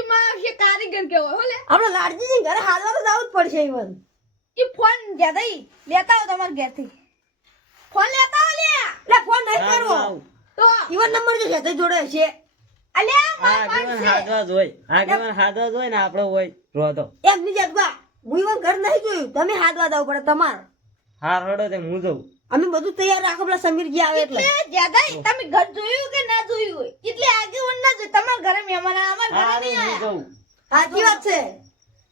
લાડજીજી માં કે કારીગર કહેવાય હો લે. આપણે લાડજીજી ઘરે હાલવા તો જવું જ પડશે ઈવન એ ફોન જ્યાં દઈ લેતા આવો તમારા ઘેરથી. ફોન લેતા આવો લે એટલે ફોન નહીં કરવો. તો ઈવન નંબર જો છે જોડે છે અલે આ માર આગેવાન ફોન છે. હાથવા જ હોય. આગેવાન હાથવા જ ને આપણો હોય રોતો એક બીજા હું ઈવન ઘર નહીં જોયું. તમે હાથવા વાદવું પડે તમાર. હા રડો તે હું જઉં. અમે બધું તૈયાર રાખો પેલા સમીરજી આવે એટલે. દાદા તમે ઘર જોયું કે ના જોયું હોય? એટલે આગેવાન ના જોયું. તમારા ઘરે મહેમાન અમારા ઘરે નહીં આયા સાચી વાત છે.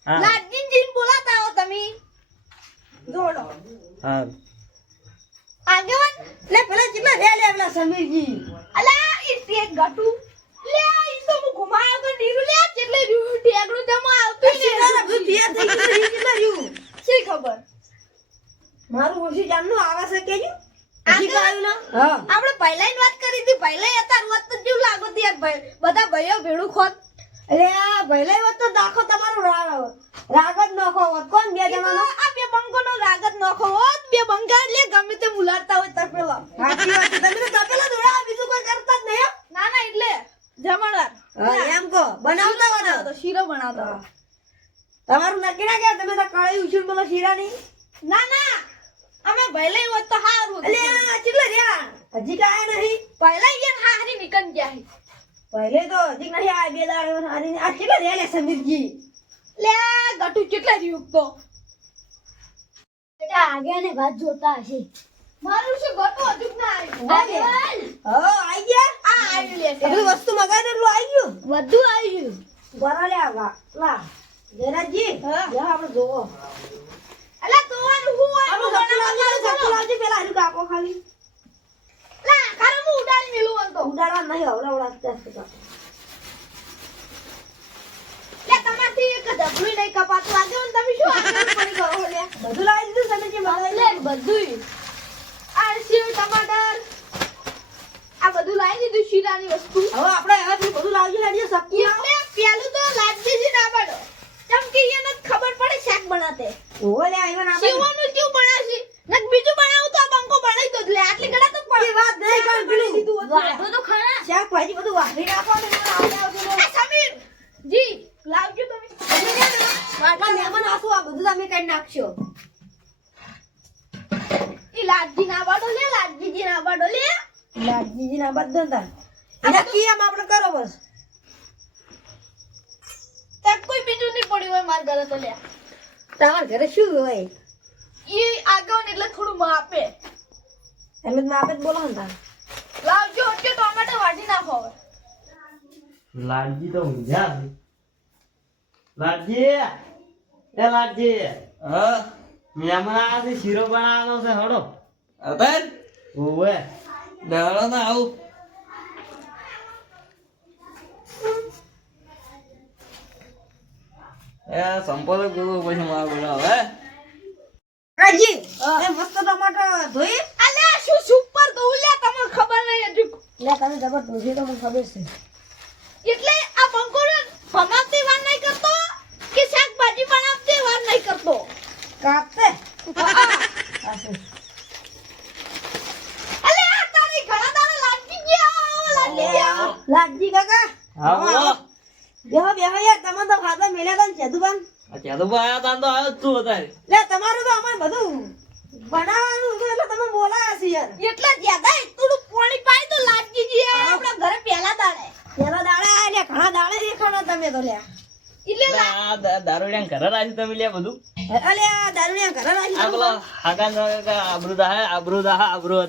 હા. જીન બોલાતા હો તમે. જોડો. હા. આગેવાન લે પેલા જીમાં રે લે પેલા સમીરજી. અલા ઈ તે ગટુ. લે ઈ તો મુ ઘુમાયો તો નીરુ. લે એટલે ટેગડું તમ આવતું ને થઈ ગયું શી ખબર? મારું ઓછી જાનનું આવે છે કેજો ના આપણે પહેલા વાત કરી હતી પહેલા હતા વાત તો જેવું લાગો હતી ભાઈ? બધા ભાઈઓ ભેડું ખોત એટલે આ ભલે વાત તો દાખો તમારો રાગ જ નખો હોત. કોણ બે જણાનો? આ બે બંકોનો રાગ જ નખો હોત. બે બંકા એટલે ગમે તે મુલાડતા હોય તપેલા. સાચી વાત છે. તમે તો તપેલા દોડા બીજું કોઈ કરતા જ નહીં ના ના એટલે જમણવાર એમ કહો. બનાવતા બનાવતો શીરો બનાવતો. તમારું નક્કી ના ગયા તમે તો કળાઈ ઉછીન બોલો શીરા શીરાની. ના ના. અમે પહેલા હોત તો હારું અલે આ કેટલા રહ્યા. હજી કાય નહીં. પહેલા યાર હારી નીકળ ગયા પહેલે તો હજી નહીં આ બે દાડો હારી આ કેટલા રહ્યા લે સમીરજી. લે ગટુ કેટલા રહ્યું તો બેટા આગે ને વાત જોતા હશે. મારું શું ગટુ હજુ ના આવ્યું? હો આઈ ગયા? આ આવી લે બધું વસ્તુ મગાવી એટલું આવી ગયું? બધું આવી ગયું. લે વા લા. જરાજી હા. આપણે જોવો. અલા તોવાનું હું પેલા કાપો ખાલી. લા ખારો હું ઉડાડી મેલું ઉડાડવા નહીં આવડા લે તમારથી એક ડબલું નહીં કપાતું. આગે હું તમે શું આગળ પડી કરો લે. બધું લાવી દીધું મગાવી લે બધું આ ટમાટર. આ બધું લાવી દીધું શીરાની વસ્તુ. હવે આપણે એમાંથી બધું લાવજો લાવજો સબ્જી એટલે પેલું તો લાડજીજી ના પાડો. કેમ કે એને ખબર પડે શાક બનાતે ઓલે આઈવન આપણે શિવાનું ક્યું બનાવશે? નક બીજું બનાવું તો આ બંકો બનાવી દો એટલે આટલી ગળા તો એ વાત નહીં પણ પેલું. વાતો તો ખરા. શાકભાજી બધું વાપરી નાખો ને આવડે આવડે સમીર જી લાવજો તમે. મારા મહેમાન આસુ આ બધું તમે કાઢી નાખશો. ઈ લાડજી ના બાડો લે લાડજીજી ના બાડો લે. લાડજીજી ના બાડો તા એના કેમ આપણે કરો બસ. ત્યાં કોઈ બીજું નહીં પડ્યું હોય મારા ઘરે તો લ્યા. તમારા ઘરે શું હોય? એ આગળ એટલે થોડું માપે. એમ જ માપે જ બોલો ને તાર લાવજો કે ટોમેટો વાટી નાખો હવે. લાડજી તો ઊંઝા લાડજી એ લાડજી. હા? મેમણા આજે શીરો બનાવવાનો છે હડો અબેન ઓવે. ડરો ના આવું. એ સંપર્ક કરવો પછી મારા બોલાવો હવે રાજી એ મસ્ત ટમાટર ધોઈ? અલે શું સુપર તો લે તમને ખબર નહીં હજુ. લે તમે જબર ધોઈ તો મને ખબર છે એટલે આ બંકોને બનાવતી વાર નહીં કરતો કે શાકભાજી બનાવતી વાર નહીં કરતો કાપતે અલે આ તારી ઘણા દાડા લાગી ગયા લાગી ગયા લાડજી કાકા હા બોલો બેહો બેહો યાર તમે તો ખાતા મેલ્યા તા ને સેદુબાન આ ચેદુભા આયા તા તો આવ્યો તું અત્યારે લે તમારું તો અમાર બધું બનાવવાનું હતું એટલે તમે બોલાયા છે યાર. એટલે જ્યાદા થોડું પાણી પાઈ તો લાગી ગયા આપણા ઘરે પહેલા દાડે. પહેલા દાડે આયા ઘણા દાડે દેખાણા તમે તો લ્યા. ઘરે તમે લે બધું. અલ્યા દારૂડિયા ઘરે રાખી આ પેલો હાકા આબરૂ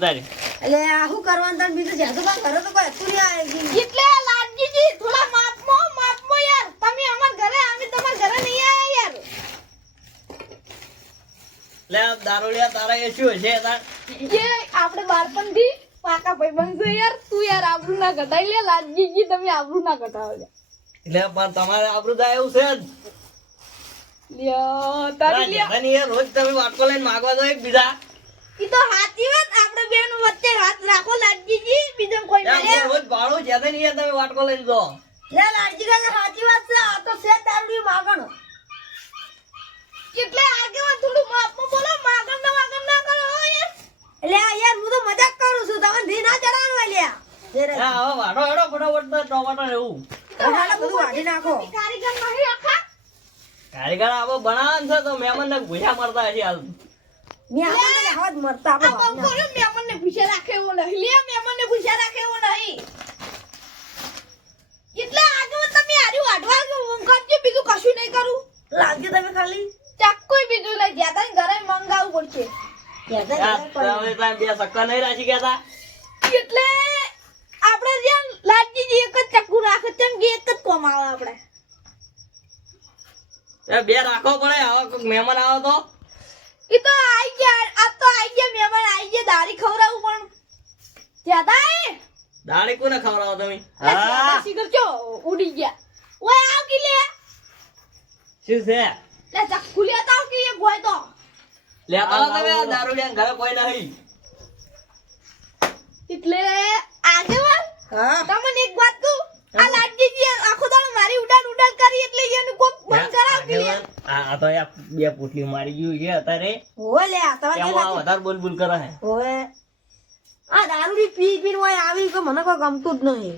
એટલે આ શું કરવાનું તાર બીજું ઘરે તો કોઈ હતું નહીં એટલે લાલજીજી થોડા લે દારૂડિયા તારા વાટકો લઈને માગવા દો એક બીજા. ઈ તો હાથી વાત આપણે બેન વચ્ચે હાથ રાખો લાજગી બીજો કોઈ મળે. રોજ ભાડું જેતે નહીં તમે વાટકો લઈને જો લે લાજગી વાત છે આ તો છે તારી માગણ. એટલે આગળ થોડું માપમાં બોલો માગમ ના માગમ ના કરો યાર. એટલે આ યાર હું તો મજાક કરું છું. તમે ધી ના ચડાવવાનું લ્યા હા હવે વાડો એડો ફટાફટ તો ટોમેટો એવું અઢારે બધું વાઢી નાખો. કારીગર નહીં આખા? કારીગર આવો બનાવન છે તો મહેમાન ને ભૂયા મરતા હશે હાલ. મેં ને આવા જ મરતા આ આપણે મહેમાન ને પૂછ્યા રાખે એવો નહીં. લે મહેમાન ને પૂછ્યા રાખે એવો નહીં એટલે આગેવાન તમે હારી વાઢવા કે હું કરજો બીજું કશું નહીં કરું નાખો. લાગજો તમે ખાલી ચાકોય બીજું લઈ ગયા તા ઘરે મંગાવવું પડશે કહેતા યાર, કહેતા તમે ત્યાં બે સક્કર નહીં રાખી ગયા તા એટલે આપણે જેમ લાલજીજી એક જ ચક્કુ રાખે તેમ કે એક જ કોમ આવે આપણે. એ બે રાખો પડે આવો કોઈક મહેમાન આવો તો. એ તો આઈ ગયા આ તો આઈ ગયા મહેમાન આઈ ગયા દારી ખવડાવું પણ. જ્યાદા એ. દાળી કોને ખવડાવો તમે? હા. શીખર ઉડી ગયા. ઓય આવ કે લે. શું છે? લે ચક્કુ લેતા આવ કે એ ગોય તો. લેતા તમે આ દારૂડિયા ઘરે કોઈ નહીં. એટલે આગેવાન હા. તમને એક વાત કહું? આ લાડજીજી આખો દાડો મારી ઉડાન ઉડાન કરી એટલે એનું કોક બંધ કરાવ કે આ આ તો યાર બે પોટલી મારી ગયું છે અત્યારે. લે આ તમારે લાગે? વધારે બોલ બોલ કરે આ દારૂડી પી પીને હોય આવી કે મને કોઈ ગમતું જ નહીં.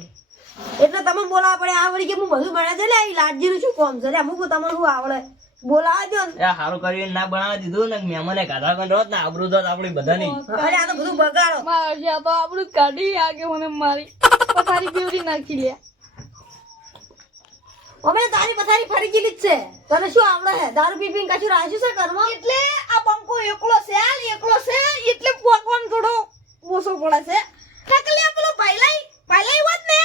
એટલે તમે બોલાવા પડે આ વળી કે હું બધું મળે છે લે આ લાડજીનું શું કોમ છે? લે અમુક તમારું શું આવડે? બોલાવજો એ હારું કરીને ના બનાવી દીધું ને મહેમાને ગાધા કંડ હોત ને આબરૂ તો આપણી બધાની. અરે આ તો બધું બગાડો. મારે તો આપણું કાઢી આગે મને મારી. પથારી બેવડી નાખી લે. અમે તારી પથારી ફરી ગયેલી જ છે. તને શું આવડે છે દારૂ પી પીને કશું રાખ્યું છે ઘરમાં? એટલે આ બંકો એકલો છે આ એકલો છે એટલે પોકવાનો થોડો ઓછો પડે છે. કાકલે પેલો ભાઈલાઈ ભાઈલાઈ હોત ને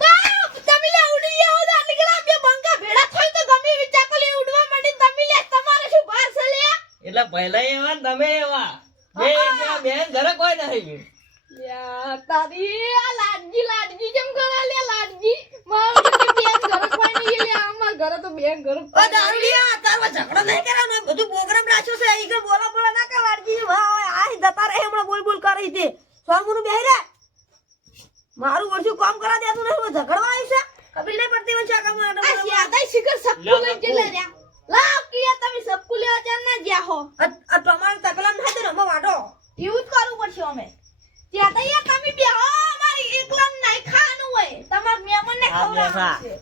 તો આ તમે લે ઉડી જાવ તો આટલે કેટલા બે બંકા ભેડા થઈ તો ગમે એવી ઉડવા માંડી તમે લે તમારે શું ભાર છે લે? એટલે પહેલા એવા તમે એવા. બે જેવા બેન ઘરે કોઈ નહીં યા તારી આ લાડજી લાડજી કેમ કરે લે લાડજી? મારું તો બેન ઘરે કોઈ નહીં લે અમાર ઘરે તો બેન ઘરે ઓ દારૂડિયા તારો ઝઘડો નહીં કરવાનો બધું પ્રોગ્રામ રાખ્યો છે. ઈ કે બોલા બોલા ના કે લાડજી. વાહ આ જતા રહે હમણાં બોલ બોલ કરી દે સોમુનું બેહી રે. મારું વર્ષું કામ કરા દેતું નહીં ઝઘડવા આવી છે. ખબર નહીં પડતી મને શાકા આ સિયાદાઈ શિખર સબકુ લઈ જલે રે લાવ કિયા તમે સબકુ લેવા ચાલ ના જ્યા હો. આ તમાર તકલામ થાય તો રમવા વાટો એવું જ કરવું પડશે અમે. ત્યાં તો યાર તમે બે હો અમારી એકલા નહીં ખાવાનું હોય. તમાર મહેમાન ને ખવડાવવાનું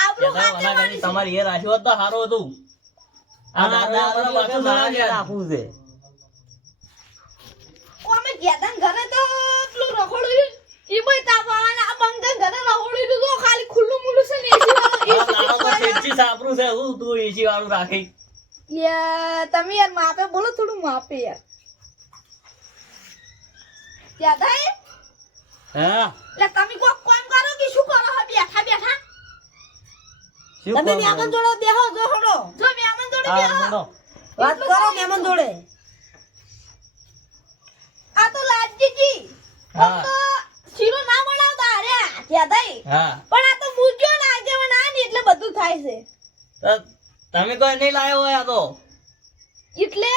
આબરૂ એના મારી તમારી એ રાખ્યું હોત તો સારું હતું. આ દાદા વાળા પાછું ના ગયા. રાખું છે? અમે જ્યાદા ઘરે તો પેલું રખોડું ઈ બોય તાવાના બંગા ઘરે રખોડું તો ખાલી ખુલ્લું મુલ્લું છે ને એસી વાળું પેચી સાપરું છે હું તું એસી વાળું રાખી. યાર તમે યાર માપે બોલો થોડું માપે યાર. જ્યાદા એ હા. એટલે તમે કોક કામ કરો કે શું કરો હો બેઠા બેઠા? તમે? મહેમાન જોડે બેહો જો હડો જો મહેમાન જોડે બેહો. વાત કરો મહેમાન જોડે. આ તો લાલજીજી હા. તો શીરો ના બનાવતા? અરે એ હા. પણ આ તો મૂક્યો ને આગેવાન આ ને એટલે બધું થાય છે. તમે કોઈ નહીં લાયો હોય આ તો? એટલે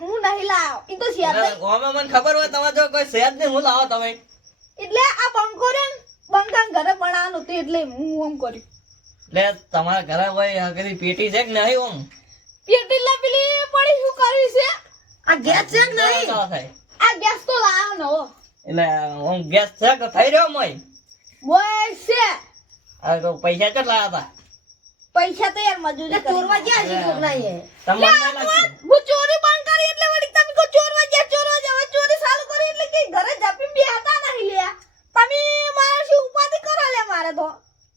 હું નહીં લાવ. ઈ તો જ્યાદા ગોમે મને ખબર હોય તમારે જો કોઈ શેર નહીં હું લાવો તમે. એટલે આ બંકો રે ને, બંકા ઘરે બનાવવાનું હતું એટલે હું ઓમ કર્યું. એટલે તમારા ઘરે હોય આગળ પેટી છે કે નહીં ઓમ? પેટી પેલી પડી શું કરી છે? આ ગેસ છે કે નહીં? આ ગેસ તો લાવો નવો એટલે હું ગેસ છે કે થઈ રહ્યો મોય? બોય છે. આ તો પૈસા કેટલા હતા? પૈસા તો યાર મજૂરી ચોરવા ગયા છે કોક એ? હું ચોરી બંધ કરી એટલે વળી તમે કો ચોરવા ગયા ચોરવા જવા ચોરી ચાલુ કરી એટલે કે ઘરે જપીને બે હતા નહીં લ્યા. તમે મારા શું ઉપાધિ કરો લે મારે તો?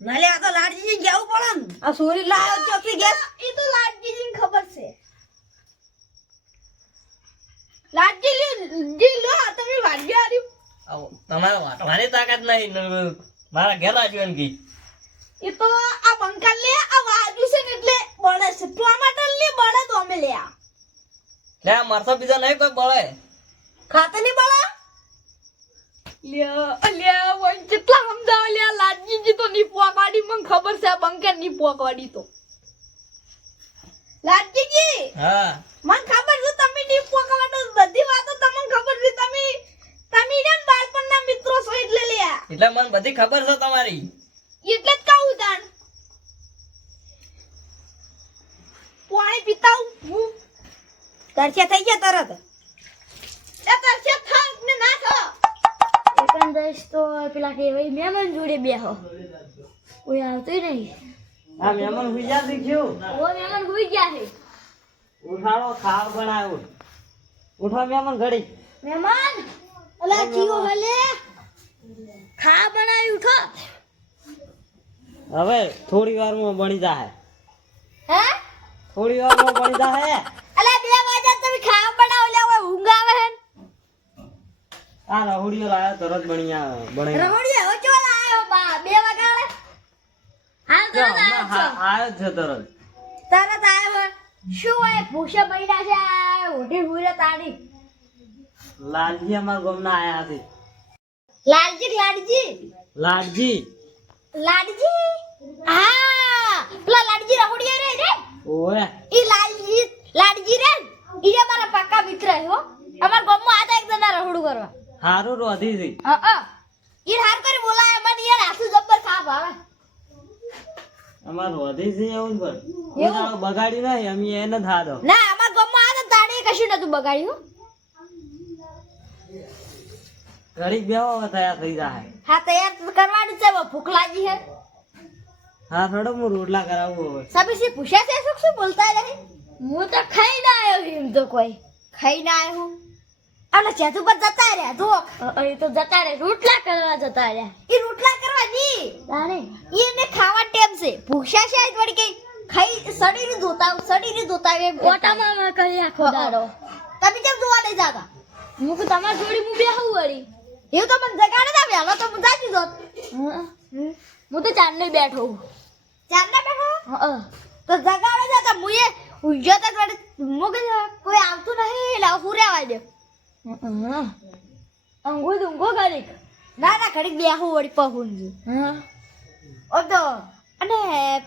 ના લે આ તો લાડજી જવું પડે ને. આ સોરી લાયો ચોકી ગેસ. એ તો લાડજીજી ખબર છે. લાડજી લ્યો જી લો આ તમે વાડ્યો આર્યું તમારે વાંચવાની તાકાત નહીં મારા ઘેર આવ્યો એમ કી. એ તો આ બંકાલ લે આ વાજુ છે એટલે બળે છે. ટમાટર લે બળે તો અમે લે આ. લે મરસો બીજો નહીં કોઈ બળે. ખાતે નહીં બળે? લ્યા અલ્યા વન કેટલા સમજાવ લ્યા લાડજીજી તો ની પોકવાડી મને ખબર છે આ બંકા ની પોકવાડી તો. લાડજીજી હા. મને ખબર છે તમે ની પોકવાડો બધી વાતો તમને ખબર છે તમે તમે ને બાળપણના મિત્રો છો એટલે લ્યા એટલે મને બધી ખબર છે તમારી. એટલે જ કહું તાણ. પાણી પીતા હું. તરસ્યા થઈ ગયા તરત. એ તરસે થાક ને ના થો. એકંદરેશ તો પેલા કહેવાય મહેમાન જોડે બેહો. કોઈ આવતું નહીં. આ મહેમાન હુઈ જા શીખ્યું ઓ મહેમાન હુઈ ગયા છે. ઉઠાડો ખાવ બનાવ્યો. ઉઠો મહેમાન ઘડી. મહેમાન! અલા જીઓ હલે. ખા બનાવી ઉઠો. હવે થોડી વારમાં બની જાય હે? થોડી વારમાં બની જાય અલા બે વાગ્યા તમે ખા બનાવ લે હવે ઊંઘ આવે હે આ રહોડીઓ લાયો તરત બની આ બની રમણીએ હવે ચો આયો બા બે વાગાડે હાલ? તરત આયો જ છે તરત. તરત આયો હે. શું હોય ભૂસે બૈડા છે આ ઉઠી હુરે તાડી લાલજી અમારા ગામના આયા છે. લાલજી લાડજી. લાડજી. લાડજી? હા. પેલા લાડજી રહોડીએ રે રે. ઓએ ઈ લાલજી લાડજી રે. ઈ મારા પાકા મિત્ર હે હો. અમાર ગામમાં આતા એક જણા રહોડું કરવા. હારું રોધી છે. હા હા. ઈ હાર કરી બોલાય અમાર યાર આસુ જબ્બર ખાપ આવે. અમાર રોધી છે એવું પણ. એના બગાડી નહીં અમે એને થા દો ના અમાર ગામમાં આતા તાડી કશું નતું બગાડ્યું. ઘડીક બેહો તૈયાર થઈ જાય હા તૈયાર કરવાનું છે ભૂખ લાગી હે હા થોડો હું રોટલા કરાવું હવે. સબીસી પૂછ્યા છે શું શું બોલતા રહે હું તો ખાઈ ના આવ્યો એમ તો કોઈ. ખાઈ ના આવ્યો હું. અને ચેતુ પર જતા રહ્યા તો એ તો જતા રહે રોટલા કરવા જતા રહ્યા. એ રોટલા કરવા જી. તારે? એને ખાવા ટેમ છે. ભૂખ્યા છે આજ વળી કઈ? ખાઈ શરીર ધોતા શરીર ધોતા એમ. ઓટામાં કરી આખો દાડો. તમે કેમ જોવા નહીં જાતા? હું કે તમાર જોડી હું બેહું વળી. એવું તો મને જગાડે ના વહેલો તો હું જાતી દોત હું તો ચાંદને બેઠો ચાંદને બેઠો? તો જગાડે જતા તો. એ ઉજ્યો તો વળી હું કોઈ આવતું નહીં. એટલે હું રહેવા દે. અંગો દુંગો ઘડીક. ના ના ઘડીક બેહું વળી પહું હા. ઓ તો. અને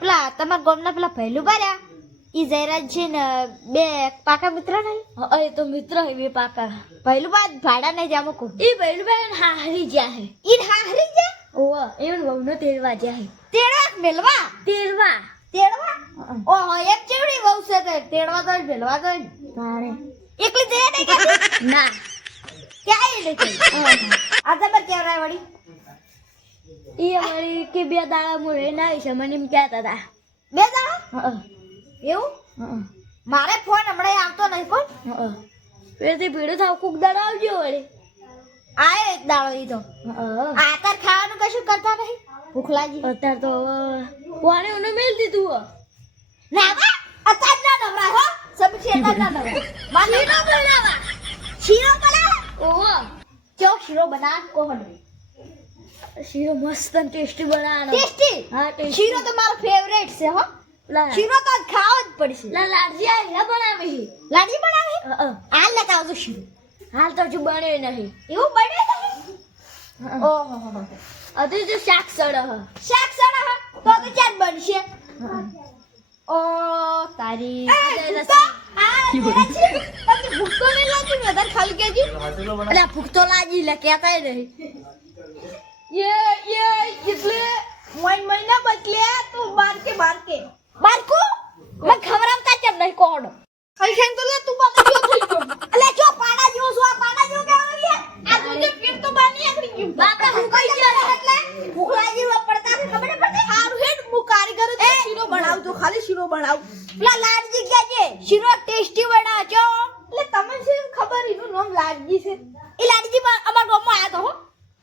પેલા તમારા ગામના પેલા પહેલું બાર્યા ઈ જયરાજ છે ને બે પાકા મિત્ર નહીં અરે તો મિત્ર હે બે પાકા. પહેલું બાદ ભાડા ને જામો કો ઈ પહેલું બેન હારી જા હે. ઈ હાહરી જ્યા? ઓવા એવન વહુનો તેડવા જા હે. તેડવા મેલવા? તેડવા? તેડવા? ઓહો એક ચેવડી વહુ છે તે તેડવા તો મેલવા તો તારે. એકલી જયા નહીં કે ના. ક્યાં એ લઈ આ તમે કેવરાય વળી? ઈ અમારી કે બે દાડા મુ રહીને આવી છે મને એમ કહેતા હતા. બે દાડા? એવું? મારે ફોન હમણાં આવતો નહીં કોણ? પેલેથી ભીડું થાવ કુક દાડો આવજો વળી. આયો એક દાડો તો આતાર ખાવાનું કશું કરતા નહીં? ભૂખ લાગી. અત્યાર તો પાણી ઉને મેલ દીધું હો. ના બા અત્યાર ના નવરા હો. સબજી અત્યાર ના નવરા શીરો બનાવા. શીરો બનાવા? ઓહો. ચો શીરો બના કોણ શીરો મસ્ત અને ટેસ્ટી બનાવવાનો. ટેસ્ટી? હા ટેસ્ટી. શીરો તો મારો ફેવરેટ છે હો. શીરો તો ખાવો જ પડશે. લાડજી આવી બનાવે. લાડજી બનાવે? હાલ લગાવ તો શીરો હાલ તો હજુ બને નહીં. એવું બને નહીં? ઓહો હજુ તો શાક સડ શાક સડહ તો તો ચાર બનશે? ઓ તારી. તમને ભૂખ તો નહીં લાગી મેં ખાલી કેજી અરે ભૂખ તો લાગી લે કહેતા નહીં. યે યે એટલે મહિન મહિના બદલે તું બાર કે બાર કે. બારકુ મને ખવરાવતા કેમ નહીં કોણ. ખાઈ તો લે તું બાકી જો થઈ ગયો? અલે જો પાડા જો છો પાડા જો કે છે આ તું જે પેટ તો બાની આગળી ગયું. બાકા હું કઈ ગયો એટલે? ભૂખ જેવો પડતા ખબર પડતી હારું હેડ હું કારીગર તો શીરો બનાવજો ખાલી શીરો બનાવ. પેલા લાડજી ગયા છે. શીરો ટેસ્ટી બનાવજો એટલે તમને શું ખબર એનું નામ લાડજી છે. એ લાડજી અમાર ગામમાં આયા તો હો.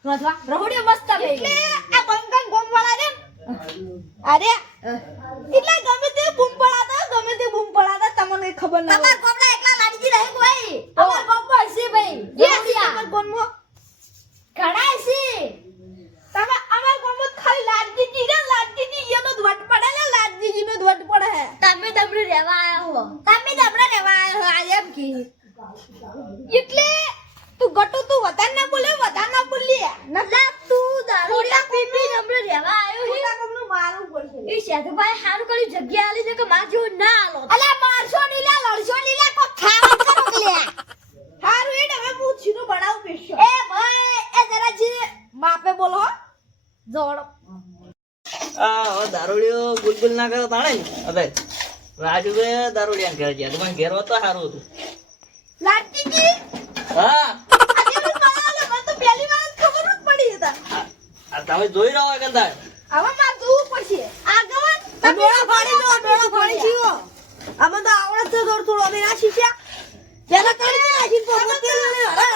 રોધવા રહોડીઓ મસ્ત થઈ એટલે ગઈ આ બંકન ગોમ વાળા રે અરે એટલે ગમે તે બૂમ પડાતા ગમે તે બૂમ પડાતા તમને ખબર ના તમાર ગામના એકલા લાડજી રહે કોઈ અમાર ગામમાં હશે ભાઈ હોય જે હશે તમાર કોનમાં ઘણા હશે તમે અમાર કોનમાં ખાલી લાડજી રે લાડજી એનો જ વટ પડે ને લાડજી નો જ વટ પડે હે તમે તમને રહેવા આયા હો તમે તમને રહેવા આયા હો આ એમ કી એટલે તું ગટુ તું વધાર ના બોલે વધાર ના બોલી નલા તું દારૂ પી પી તમને રહેવા આવ્યો છે તમને મારું પડશે એ શેઠભાઈ હારું કર્યું જગ્યા જોડો. આ હવે દારૂડિયો ગુલગુલ ના કરો તાણે ને? હવે રાજુ દારૂડિયા ઘેર ગયા. તમારે ઘેર તો સારું હતું. લાડકીજી હા. તમે જોઈ રહ્યો હોય કંતા હવે મારે જોવું પડશે. આગળ આ ડોળા ફાડી દો ડોળા ફાડી જીવો. આમાં તો આવડત છે થોડું થોડું. અમે ના શીખ્યા. પેલા કરી હરા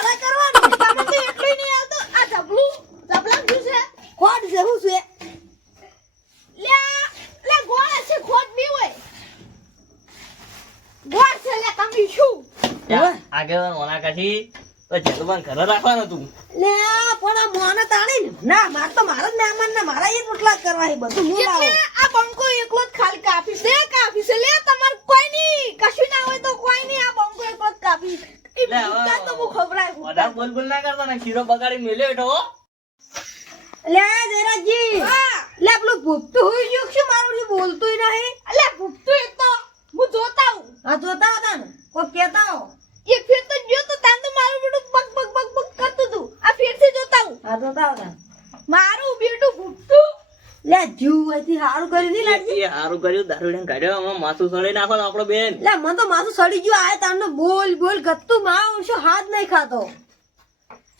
હરા કરવાનું. તમે તો એટલું નહીં આવતું. આ જબલું છે ખોટ છે શું છે લે લે ગોળ છે ખોટ બી હોય. ગોળ છે લે તમે શું. આગળ ઓના કાઢી તો જેતુબાન ઘરે રાખવાનું હતું. લે પણ મોને તાણી ને. માર તો મારા જ મહેમાન ને મારા એ રોટલા કરવા બધું. હું લાવું. આ બંકો એકલો જ ખાલી કાપી છે. કાપી છે. લે તમાર કોઈ નહીં કશું ના હોય તો કોઈ નહીં આ બંકો એકલો જ કાપી એ લે, હવે ભૂતા તો હું ખબરાય બોલ બોલ ના કરતા ને. ખીરો બગાડી મેલ્યો હેઠો હો. લે હા. લે પેલું ભૂપતું હોય ગયું શું મારું શું બોલતુંય નહીં? અલે ભૂખતું એક તો હું જોતા હું આ જોતા હતા ને કોઈ કહેતા હો? એક ફેર તો જો તો તાન તો મારું બેટું બક બક બક બક કરતું હતું આ ફેરથી જોતા હું આ જોતા હતા મારું બેટું ભૂપતું લે જીવ અહીંથી સારું કર્યું નહીં લાગી એ હારું કર્યું દારૂડિયાને કાઢ્યો આમાં માથું સડી નાખો આપણો બેન. લે મને તો માથું સડી ગયું. આ તારનો બોલ બોલ ગત્તું માં શું હાથ નહીં ખાતો?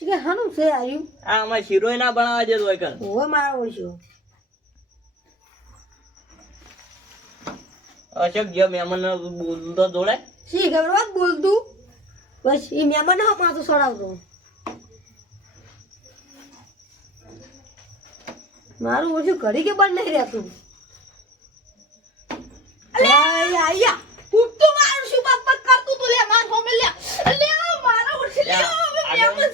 કે હાનું છે આયુ આ અમાર શીરોય ના બનાવવા જેવું હોય કણ હોય મારા ઓછો. અશોક જે મહેમાન બોલતો જોડે? શી ખબર વાત બોલતું? બસ એ મહેમાન હા માથું સડાવતો. મારું ઓછું ઘડી કે બંધ નહીં રહેતું. આયા. ભૂખતું મારું શું બક બક કરતું તું? લે માર ફોમે લે લે મારા ઉઠી લે લે,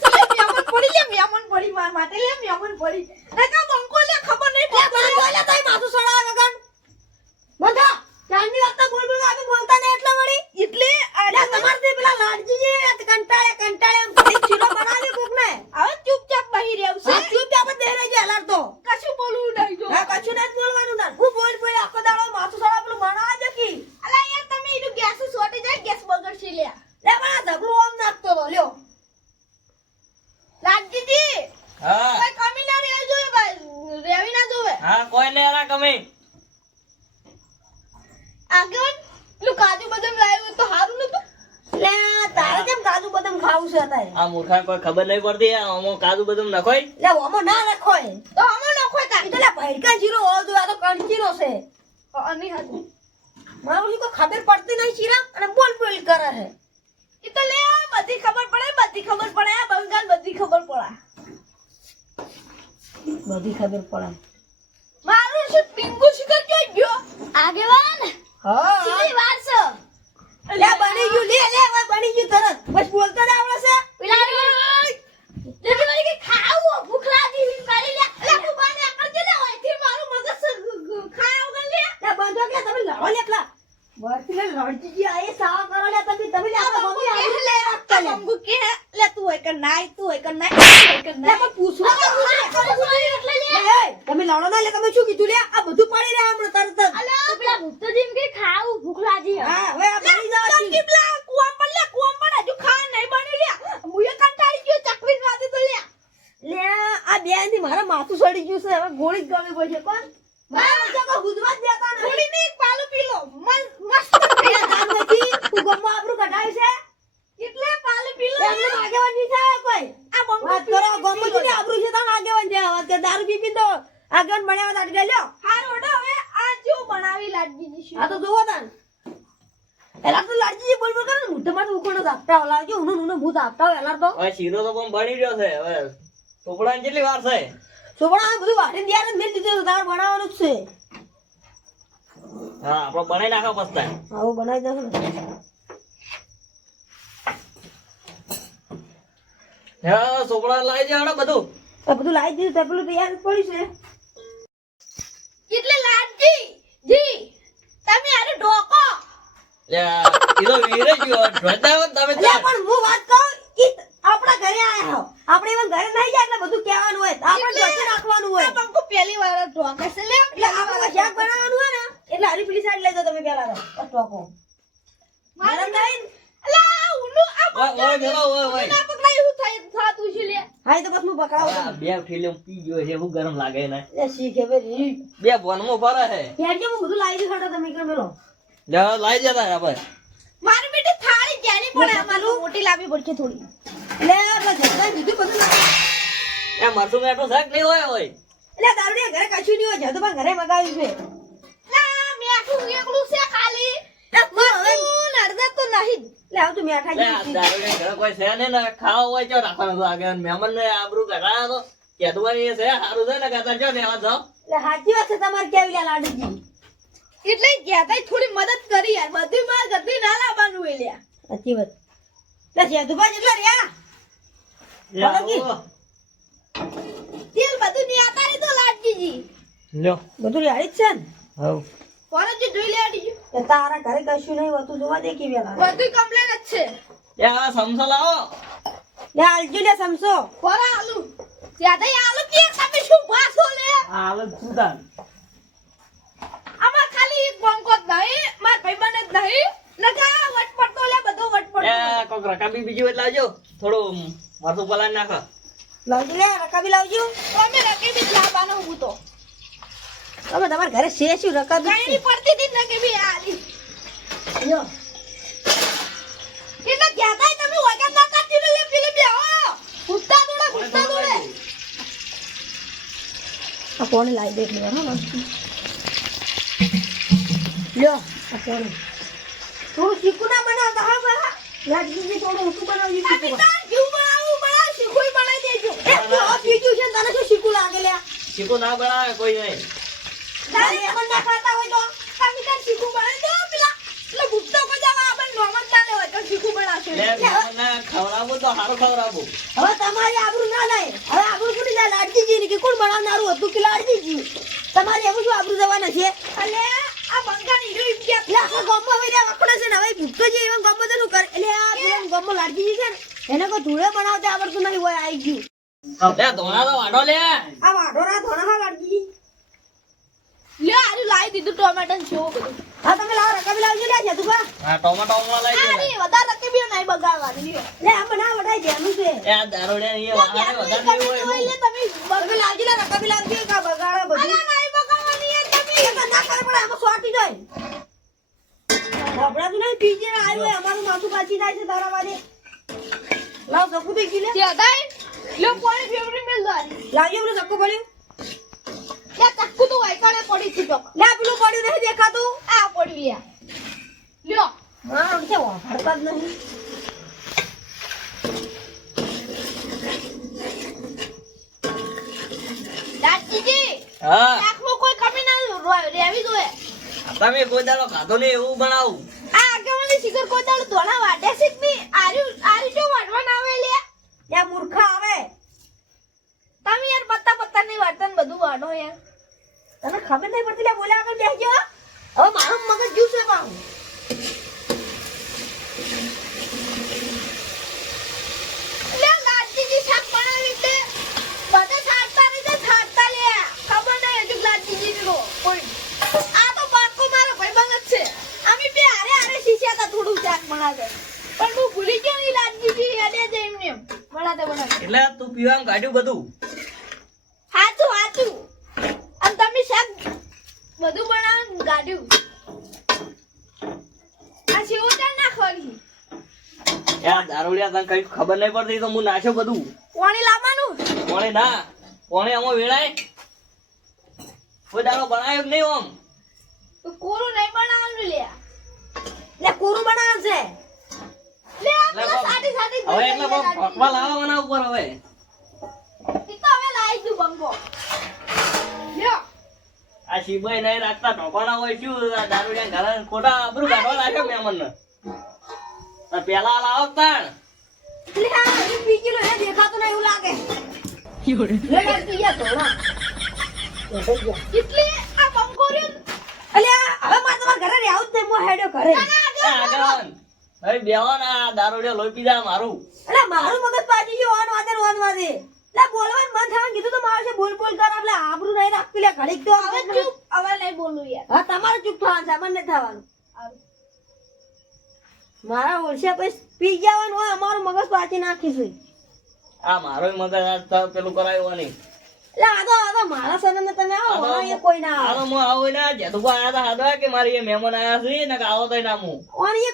પડી લે મેમન પડી માર માટે લે મેમન પડી નકા બંકો લે ખબર નહીં પડતી બોલે તોય માથું સડાવે વગર. બંધા ચાંદની વાત તો બોલ બોલ આપી બોલતા નહીં એટલે વળી. એટલે અરે તમારે તે પેલા લાડજી જે કંટાળે કંટાળે આમ ઘડી ચીલો બનાવી કોક ને હવે ચૂપચાપ બહી રહ્યું છે ચૂપચાપ જ બેહી રહેજે અલાર તો. કશું બોલવું નહીં જો. હા કશું નહીં બોલવાનું ના હું બોલ બોલ આખો દાડો માથું સડા પેલું બનાવા કી. અલા યાર તમે એનું ગેસ સોટી જાય ગેસ બગડશે લ્યા. લે પણ આ ઢગલું આમ નાખતો લ્યો લાગજીજી હા. કોઈ કમી ના રહેવી જોઈએ ભાઈ. રેવી ના જોવે હા કોઈ ને એના કમે. આગળ પેલું કાજુ બદામ લાવ્યું તો સારું નતું? લે તારે કેમ કાજુ બદામ ખાવું છે તારે? આ મૂર્ખા કોઈ ખબર નહીં પડતી આમાં કાજુ બધું નખોય? લે ઓમો ના રખોય તો અમે નખો તા ઈ તો લે ભડકા જીરો હોવો જોઈએ આ તો કણચીનો છે. અને હતું મારે કોઈ ખબર પડતી નહીં ચીરા? અને બોલ બોલ કરે છે. લે બધી ખબર પડે બધી ખબર પડે આ બંગાળ બધી ખબર પડે. બધી ખબર પડે. મારું શું પિંગુ શિખર ક્યાં ગયો? આગેવાન હા. સીધી વાત છે? લે બની ગયું લે લે હવે બની ગયું તરત. બસ બોલતો ને આવડે છે. પેલા જેથી વળી કે ખાવું ભૂખ લાગી છે કરી લે. અલે હું બાને આકડજે લે ઓયથી મારું મગજ ખાવ વગર લે. લે બંધો કે તમે લડો લે પેલા વર્તી લે લડજી આ એ સાવ કરો લે તમે તમે લે આ મમ્મી આ લે? આપતા લે કે લે? તું હોય કે નાય તું હોય કે નાય લે નાય. તો પૂછે. એટલે લે. લે, તમે લડો ના લે તમે શું કીધું? લે આ બધું પડી રહ્યા હમણાં તરત જ. પેલા ભૂતજીમ કે ખાવું ભૂખ લાગી હા હવે આ બની જવા છે કે પેલા કુવામ પર લે કુવામ પર હજુ ખા નહીં બની લે. મુય કંટાળી ગયો ચકવી વાતે તો લે. લે આ બેનથી મારા માથું સડી ગયું છે હવે ગોળી જ ગળવી પડશે કોણ મારા વચ્ચે કોઈ હુજવા જ દેતા નહીં થોડી ને એક પાલું પી લો મન- મસ્ત એ કામ નથી તું ગમો આબરૂ કઢાય છે એટલે પાલું પી લો એમને આગેવાન નહીં થાય કોઈ આ બંગુ વાત કરો ગમો છું ને આબરૂ છે તાણ આગેવાન છે વાત કે દારૂ પી પીને તો આગેવાન બન્યા વાત અટકે લ્યો હારો ઓડો હવે આ જો બનાવી લાડજી ની આ તો જોવો તાણ એલા તો લાડજી બોલ બોલ કરે ને મોઢે માં ઉકોણો આપતા હોય લાવજો ભૂત આપતા હોય તો. હવે શીરો તો પણ બની રહ્યો છે. હવે ટુકડા કેટલી વાર છે? છોકરા આ બધું વાટીને દિયાર જ મેલ તાર બનાવવાનું જ છે. હા આપણો બનાવી નાખો પસ્તા આવું બનાવી દો હા છોકરા લાવી જાય બધું? આ બધું લાવી દીધું તો પેલું તૈયાર જ પડ્યું છે. એટલે લાડજી જી તમે આરે ઢોકો. આપણા ઘરે આયા હો. આપણે એવા ઘરે નહીં જાય એટલે બધું કહેવાનું હોય. આપણે એટલે- ઘરે હોય. આ પહેલી વાર ઢોકે છે લે. એટલે આપણે શાક બનાવવાનું હોય ને એટલે હરી પેલી સાઈડ લઈ જાઓ તમે પેલા તો બસ ટોકો મારે નહીં અલા ઉન આ ઓય ઓય ઓય ઓય. ના પકડાય એવું થાય થાતું છે લે? હા તો બસ હું પકડાવું બે ઠેલીઓ પી ગયો છે હું ગરમ લાગે ને. એ શીખે ભાઈ બે બોનમાં ફરે છે યાર હું બધું લાવી દઉં તમે મેલો લે લાઈ જતા આપણે મારી બેટી થાળી ક્યાંની પડે મારું મોટી લાવી પડશે થોડી. એટલે આપણે જતા બીજું બધું એ મરસું મેઠું શાક નહીં હોય હોય. એટલે દારૂડિયા ઘરે કશું નહીં હોય જતો પણ ઘરે મગાવ્યું છે. ના મેઠું એકલું છે ખાલી. ને અડધા તો નહીં. લે આવ તું મેઠા દારૂડિયા ઘરે કોઈ છે ને ખાવા હોય ચો રાખવાનું આગળ. મહેમાન ને આબરૂ ઘટાડા તો. એ છે સારું છે ને કાતા ચો ને જાઓ. એટલે સાચી વાત છે તમારે કેવી લાડુજી? એટલે કહેતા થોડી મદદ કરી યાર. બધી માં ગધી ના લાવવાનું હોય લ્યા. સાચી વાત. એટલે સેતુભા જેટલા રહ્યા? લે. તેલ બધું ની આતારી તો લાડજીજી લ્યો. બધું રેડી છે ને? હવ. ફરજ જોઈ લેડી કે તારા ઘરે કશું નહીં હોતું જોવા દે કેવી લા બધું કમ્પ્લેન જ છે. યા સમસો લાવો. લે આલજો લે સમસો. કોરા આલુ. ત્યાં આલુ કે તમે શું ભાસો લે? આલુ હાલત સુધાર આમાં ખાલી એક બંકો જ નહીં માર ભાઈબંધ જ નહીં. નકા વટપટ તો લે બધો વટપટ એ કોક રકાબી બીજી હોય લાવજો. થોડું મારતો પલાન નાખો. લાવજો લે રકાબી લાવજો. તમે અમે રકે બી લાવવાનો હું તો. તમે તમારા ઘરે છે શું રકાબી કઈની પડતી હતી ને બી આલી. યો એટલે કહેતા તમે વગર ના કરતી લે પેલી બે હો. ગુસ્સા દોડે ગુસ્સા દોડે. આ કોણ લાવી દે એટલે લ્યો. કોને થોડું ચીકુ ના બનાવતા હા બા લાડકીજી થોડું ઊંચું બનાવજો ચીકુ બનાવું બનાવ શીખોઈ બનાવી દેજો એ તું છે તને શું ચીકુ લાગે લ્યા? ના બનાવે કોઈ નહીં. તારે પણ ના ખાતા હોય તો? તમે તાર શીખું બનાવી દો પેલા. એટલે ગુસ્સો કોઈ જવા આપણે નોમત ના હોય તો શીખું બનાવશે મહેમાનને તો સારું ખવડાવવું હવે તમારી આબરૂ ના જાય હવે આબરૂ કોની જાય. લાડકીજી ની કે કોણ બનાવનારું હતું કે લાડજીજી તમારી એવું શું આબરૂ જવાના છે? અલે આ બંકા એને કોઈ ધૂળે બનાવતા આવડતું નહીં હોય આવી ગયું. લે ધોણા તો વાઢો લે. આ ધોણા લે આરી લાવી દીધું ટોમેટો છો હા તમે લાવ રકાબી લાવજો લે છે તું બા ટોમેટો લાવી દે વધારે નહીં બગાડવાની લે છે. એ આ દારૂડિયા એ વાહારે વધારે નહીં હોય હોય લે તમે તમે લાવજો લે રકાબી લાવજો કા બગાડે બધું. અલા નહીં બગાડવાની યાર તમે એ તો ના કરે પણ આમાં સોટી જાય. હમણાં તું નહીં પીજે આવ્યું અમારું માથું પાછી જાય છે તારા વાડે લાવ સકુ તો કી લે જ્યાદાય લો પાણી ફેવરી મેલ દારી લાવજો પેલું સક્કુ પડ્યું. લે ચક્કુ તો વાયકાણે પડી થી તો લે પેલું પડ્યું નહીં દેખાતું. આ પડ્યું લ્યા લ્યો હા છે વાપરતા જ નહીં. દાદીજી હા. શાકમાં કોઈ કમી ના રો- જોઈએ તમે ખાધો એવું બનાવું. આ આગેવાની શિખર કોઈ દાડો ધોળા વાટે છે કે નહીં? આરી આરી જો આવે લે. ત્યાં મૂર્ખા આવે. તમે યાર પત્તા પત્તા નહીં વાટતા ને બધું વાટો યાર. તને ખબર નહીં પડતી લે બોલ્યા આગળ બેસજો. હવે મારું મગજ જ્યુસ છે પાછું લે લાડજીજી શાક બનાવી એટલે બધા છાડતા રીતે છાડતા લે ખબર નહીં હજુ લાડજીજી નો કોઈ આ તો પાકો મારો ભાઈબંધ જ છે અમે બે હારે હારે શીખ્યા હતા થોડું પણ હું ભૂલી ગયો નહીં લાડજીજી યાદ જ એમને એમ. બનાતે બનાતે એટલે તું પીવામાં કાઢ્યું બધું? હાચું હાચું. અને તમે શાક બધું બનાવવાનું ગાડ્યું આ સેવોચાર ના ખરી એ દારૂડિયા તને કઈ ખબર નહીં પડતી તો હું નાખ્યો બધું. કોણે લાવવાનું? કોણે ના કોણે આમાં વેળાય કોઈ દારો બનાવ્યો નહીં આમ કોરું નહીં બનાવવાનું લે લે કોરું બનાવશે લે આ એટલે સાટી સાટી હવે એટલે કોક લાવા બનાવ ઉપર હવે. ઈ તો હવે લાઈ દઉં બંગો લ્યો. આ શિબાઈ નહીં રાખતા ઢોકાણા હોય શું? દારૂડિયા ઘરે ખોટા આબરૂ કાઢવા લાગે મેમન આ પેલા લાવો તાણ. લે આ હજુ લો એ દેખાતું નહીં એવું લાગે. લે લાડકી યા ધોળા. બેસી આ બંકો રહ્યો અલ્યા હવે મારા તમારા ઘરે રહેવું જ નહીં હું હેડ્યો ઘરે. આગળ. હવે બેહો ને દારૂડિયો લોહી પીધા મારું. એટલે મારું મગજ પાછી ગયું ઓન વાદે ને વાદે એટલે બોલવાનું મન થવાનું કીધું તો મારે બોલ બોલ કર એટલે આબરૂ નહીં રાખતી લે ઘડીક તો હવે ચૂપ હવે નહીં બોલું યાર. હા તમારે ચૂપ થવાનું છે થવાનું. મારા ઓળશે પછી પી જવાનું હોય અમારું મગજ પાછી નાખીશું. આ મારો મગજ આ પેલું કરાયું નહીં. મારા સને તમે આવો આ કોઈ ના આ આવે. તો હું આવું ને આયા તા હાદા કે મારી એ મહેમાન આયા છે ને કે આવો તો ના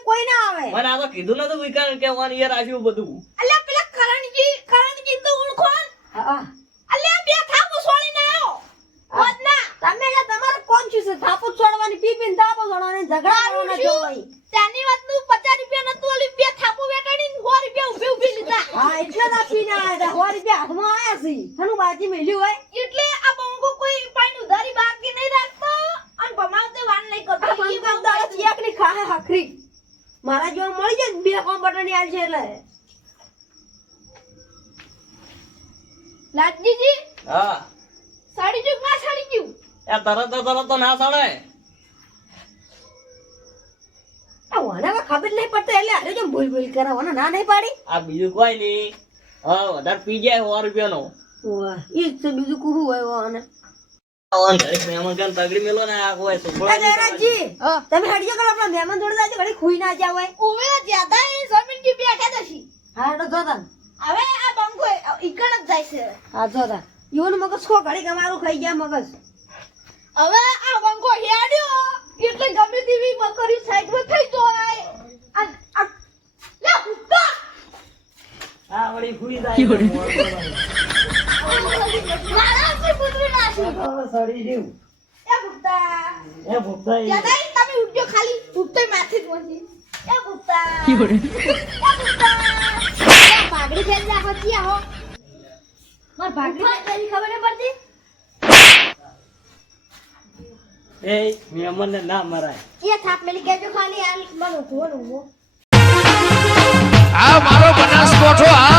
કોઈ ના આવે? મને આ તો કીધું નતું વિકાસ કે રાખ્યું બધું. અલ્યા પેલા કરણજી કરણજી તો ઓળખો ને? હા. અલ્યા બે થાપુ છોડીને આવ્યો ના તમે તમારે કોણ છું છે? થાપો છોડવાની પી પીને થાપો છોડવાની ઝઘડા કરવાના જો હોય ત્યાંની વાતનું પચાસ રૂપિયા નતું ઓલી બે થાપુ વેટાડીને સો રૂપિયા ઊભી ઊભી લીધા હા એટલે જ આ પીને આયા હતા સો રૂપિયા હાથમાં આયા છે એનું બાજી મેલ્યું હોય એટલે આ બંગો કોઈ પાણી ઉધારી બાકી નહીં રાખતો અને ભમાવતે વાન નહીં કરતો આ મંગાવ દાડે ચેકની ખાહે હાખરી મારા જેવા મળી જાય ને બે કોમ બટન આલ છે એટલે લાલજીજી હા સાડી જુગ ના સાડી ગયું એ તરત તરત તો ના સડે. આ વાને હવે ખબર નહીં પડતી એટલે હારે જો ભૂલ ભૂલ કરે વાને ના નહીં પાડી? આ બીજું કોઈ નહીં. હા વધારે પી જાય સો રૂપિયાનો. વાહ ઈ તો બીજું કુહુ હોય વાને ઓન ઘડીક મહેમાન કાન તગડી મેલો ને આ કોઈ સુપડા એ તમે હટજો કરો આપણા મહેમાન જોડે જાજો ઘડી ખુઈ ના જાવ હોય. ઓવે જ્યાદા એ જમીનજી બેઠા દશી હા તો જો હવે આ બંગો ઈકણ જ જાય છે. હા જો તન ઈવન મગજ ખો ઘડી અમારું ખાઈ ગયા મગજ. હવે આ બંગો હેડ્યો. એટલે ગમે તેવી બકરી સાઈડમાં થઈ જાય આ આ લે ઉત્તા આ વળી જાય. છે હવે સડી જેવું એ એ ઈ. તમે ઉડ્યો ખાલી. ભૂખતા માથે જ મોજી એ ભૂખતા એ ભૂખતા પાઘડી ફેરી રાખો ત્યાં હો માર ફેરી ખબર પડતી? એ મેમનને ના મરાય. કે થાપ મેલી મારો બનાસ આ